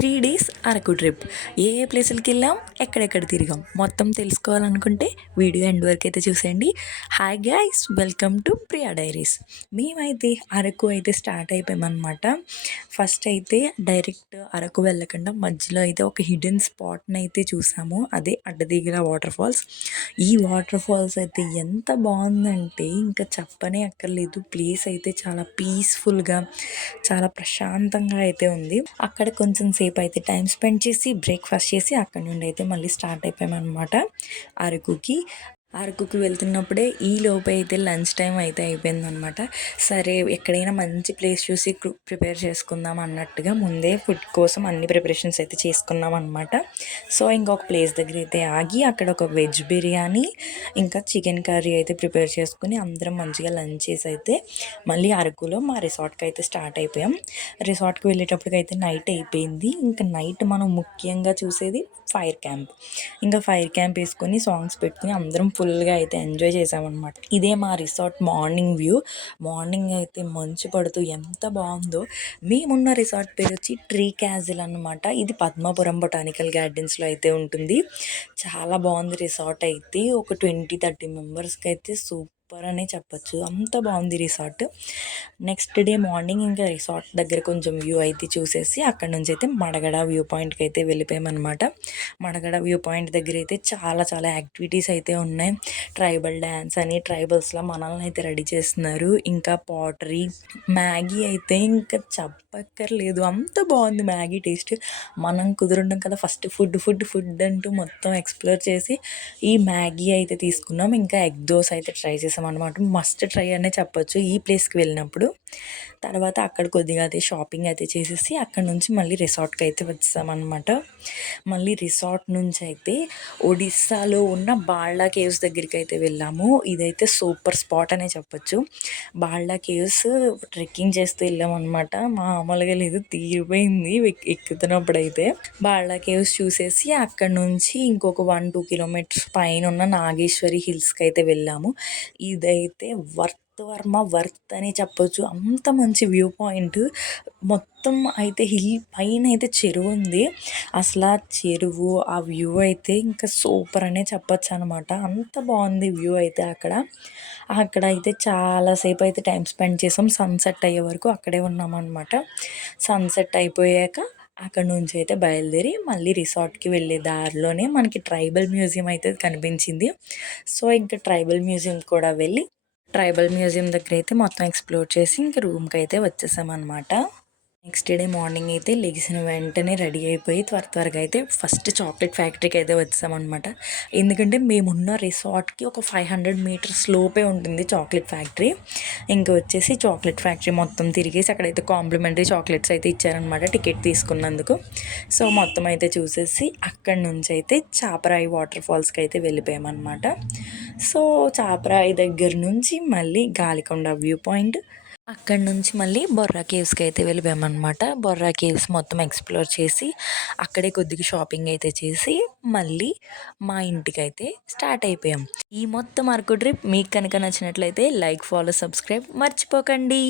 3 days Araku trip. ఏ ఏ ప్లేసులకి వెళ్ళాం, ఎక్కడెక్కడ తిరిగాం మొత్తం తెలుసుకోవాలనుకుంటే వీడియో ఎండ్ వరకు అయితే చూసేయండి. Hi guys, welcome to Priya diaries. మేమైతే అరకు అయితే స్టార్ట్ అయిపోయామన్నమాట. ఫస్ట్ అయితే డైరెక్ట్ అరకు వెళ్ళకుండా మధ్యలో అయితే ఒక హిడెన్ స్పాట్ని అయితే చూసాము. అదే అడ్డదిగిన వాటర్ ఫాల్స్. ఈ వాటర్ ఫాల్స్ అయితే ఎంత బాగుందంటే ఇంకా చెప్పనే అక్కర్లేదు. ప్లేస్ అయితే చాలా పీస్ఫుల్గా, చాలా ప్రశాంతంగా అయితే ఉంది. అక్కడ కొంచెం సేపు అయితే టైం స్పెండ్ చేసి బ్రేక్ఫాస్ట్ చేసి అక్కడ నుండి అయితే మళ్ళీ స్టార్ట్ అయిపోయామన్నమాట అరకుకి. అరకుకి వెళ్తున్నప్పుడే ఈ లోపే అయితే లంచ్ టైం అయితే అయిపోయిందనమాట. సరే ఎక్కడైనా మంచి ప్లేస్ చూసి ప్రిపేర్ చేసుకుందాం అన్నట్టుగా ముందే ఫుడ్ కోసం అన్ని ప్రిపరేషన్స్ అయితే చేసుకున్నాం అనమాట. సో ఇంకొక ప్లేస్ దగ్గర అయితే ఆగి అక్కడ ఒక వెజ్ బిర్యానీ ఇంకా చికెన్ కర్రీ అయితే ప్రిపేర్ చేసుకుని అందరం మంచిగా లంచ్ చేసి అయితే మళ్ళీ అరకులో మా రిసార్ట్కి అయితే స్టార్ట్ అయిపోయాం. రిసార్ట్కి వెళ్ళేటప్పటికైతే నైట్ అయిపోయింది. ఇంకా నైట్ మనం ముఖ్యంగా చూసేది ఫైర్ క్యాంప్. ఇంకా ఫైర్ క్యాంప్ వేసుకొని సాంగ్స్ పెట్టుకుని అందరం ఫుల్గా అయితే ఎంజాయ్ చేసామన్నమాట. ఇదే మా రిసార్ట్ మార్నింగ్ వ్యూ. మార్నింగ్ అయితే మంచు పడుతూ ఎంత బాగుందో. మేమున్న రిసార్ట్ పేరు వచ్చి ట్రీ క్యాజిల్ అనమాట. ఇది పద్మాపురం బొటానికల్ గార్డెన్స్లో అయితే ఉంటుంది. చాలా బాగుంది రిసార్ట్ అయితే. ఒక 20-30 మెంబర్స్కి అయితే సూపర్ అనే చెప్పచ్చు, అంత బాగుంది రిసార్ట్. నెక్స్ట్ డే మార్నింగ్ ఇంకా రిసార్ట్ దగ్గర కొంచెం వ్యూ అయితే చూసేసి అక్కడ నుంచి అయితే మడగడ వ్యూ పాయింట్కి అయితే వెళ్ళిపోయామన్నమాట. మడగడ వ్యూ పాయింట్ దగ్గర అయితే చాలా చాలా యాక్టివిటీస్ అయితే ఉన్నాయి. ట్రైబల్ డ్యాన్స్ అని, ట్రైబల్స్లో మనల్ని అయితే రెడీ చేస్తున్నారు. ఇంకా పాటరీ, మ్యాగీ అయితే ఇంకా చెప్పక్కర్లేదు, అంత బాగుంది మ్యాగీ టేస్ట్. మనం కుదురుండం కదా ఫస్ట్ ఫుడ్ అంటూ మొత్తం ఎక్స్ప్లోర్ చేసి ఈ మ్యాగీ అయితే తీసుకున్నాం. ఇంకా ఎగ్ దోశ అయితే ట్రై చేసాం అనమాట. మస్ట్ ట్రై అనే చెప్పొచ్చు ఈ ప్లేస్కి వెళ్ళినప్పుడు. తర్వాత అక్కడ కొద్దిగా అయితే షాపింగ్ అయితే చేసేసి అక్కడ నుంచి మళ్ళీ రిసార్ట్కి అయితే వచ్చామన్నమాట. మళ్ళీ రిసార్ట్ నుంచి అయితే ఒడిస్సాలో ఉన్న బాల్డా కేవ్స్ దగ్గరికి అయితే వెళ్ళాము. ఇదైతే సూపర్ స్పాట్ అనే చెప్పొచ్చు. బాల్డా కేవ్స్ ట్రెక్కింగ్ చేస్తూ వెళ్ళామన్నమాట. మామూలుగా లేదు, తీరిపోయింది ఎక్కుతున్నప్పుడైతే. బాల్డా కేవ్స్ చూసేసి అక్కడ నుంచి ఇంకొక 1-2 కిలోమీటర్స్ పైన ఉన్న నాగేశ్వరి హిల్స్కి అయితే వెళ్ళాము. ఇదైతే వర్త్ అని చెప్పొచ్చు. అంత మంచి వ్యూ పాయింట్. మొత్తం అయితే హిల్ పైన అయితే చెరువు ఉంది. అసలు ఆ చెరువు, ఆ వ్యూ అయితే ఇంకా సూపర్ అనే చెప్పొచ్చు అనమాట. అంత బాగుంది వ్యూ అయితే అక్కడ అయితే చాలాసేపు అయితే టైం స్పెండ్ చేసాం. సన్సెట్ అయ్యే వరకు అక్కడే ఉన్నామన్నమాట. సన్సెట్ అయిపోయాక అక్కడ నుంచి అయితే బయలుదేరి మళ్ళీ రిసార్ట్కి వెళ్ళే దారిలోనే మనకి ట్రైబల్ మ్యూజియం అయితే కనిపించింది. సో ఇంకా ట్రైబల్ మ్యూజియం కూడా వెళ్ళి ట్రైబల్ మ్యూజియం దగ్గర అయితే మొత్తం ఎక్స్ప్లోర్ చేసి ఇంక రూమ్కి అయితే వచ్చేసామన్నమాట. నెక్స్ట్ డే మార్నింగ్ అయితే లెగిసిన వెంటనే రెడీ అయిపోయి త్వరగా అయితే ఫస్ట్ చాక్లెట్ ఫ్యాక్టరీకి అయితే వచ్చామన్నమాట. ఎందుకంటే మేమున్న రిసార్ట్కి ఒక 500 మీటర్స్ లోపే ఉంటుంది చాక్లెట్ ఫ్యాక్టరీ. ఇంకా వచ్చేసి చాక్లెట్ ఫ్యాక్టరీ మొత్తం తిరిగేసి అక్కడైతే కాంప్లిమెంటరీ చాక్లెట్స్ అయితే ఇచ్చారనమాట టికెట్ తీసుకున్నందుకు. సో మొత్తం అయితే చూసేసి అక్కడి నుంచి అయితే చాపరాయి వాటర్ ఫాల్స్కి అయితే వెళ్ళిపోయామన్నమాట. సో చాపరాయి దగ్గర నుంచి మళ్ళీ గాలికొండ వ్యూ పాయింట్, అక్కడ నుంచి మళ్ళీ బొర్రా కేవ్స్కి అయితే వెళ్ళిపోయామన్నమాట. బొర్రా కేవ్స్ మొత్తం ఎక్స్ప్లోర్ చేసి అక్కడే కొద్దిగా షాపింగ్ అయితే చేసి మళ్ళీ మా ఇంటికి అయితే స్టార్ట్ అయిపోయాం. ఈ మొత్తం అరకు ట్రిప్ మీకు కనుక నచ్చినట్లయితే లైక్, ఫాలో, సబ్స్క్రైబ్ మర్చిపోకండి.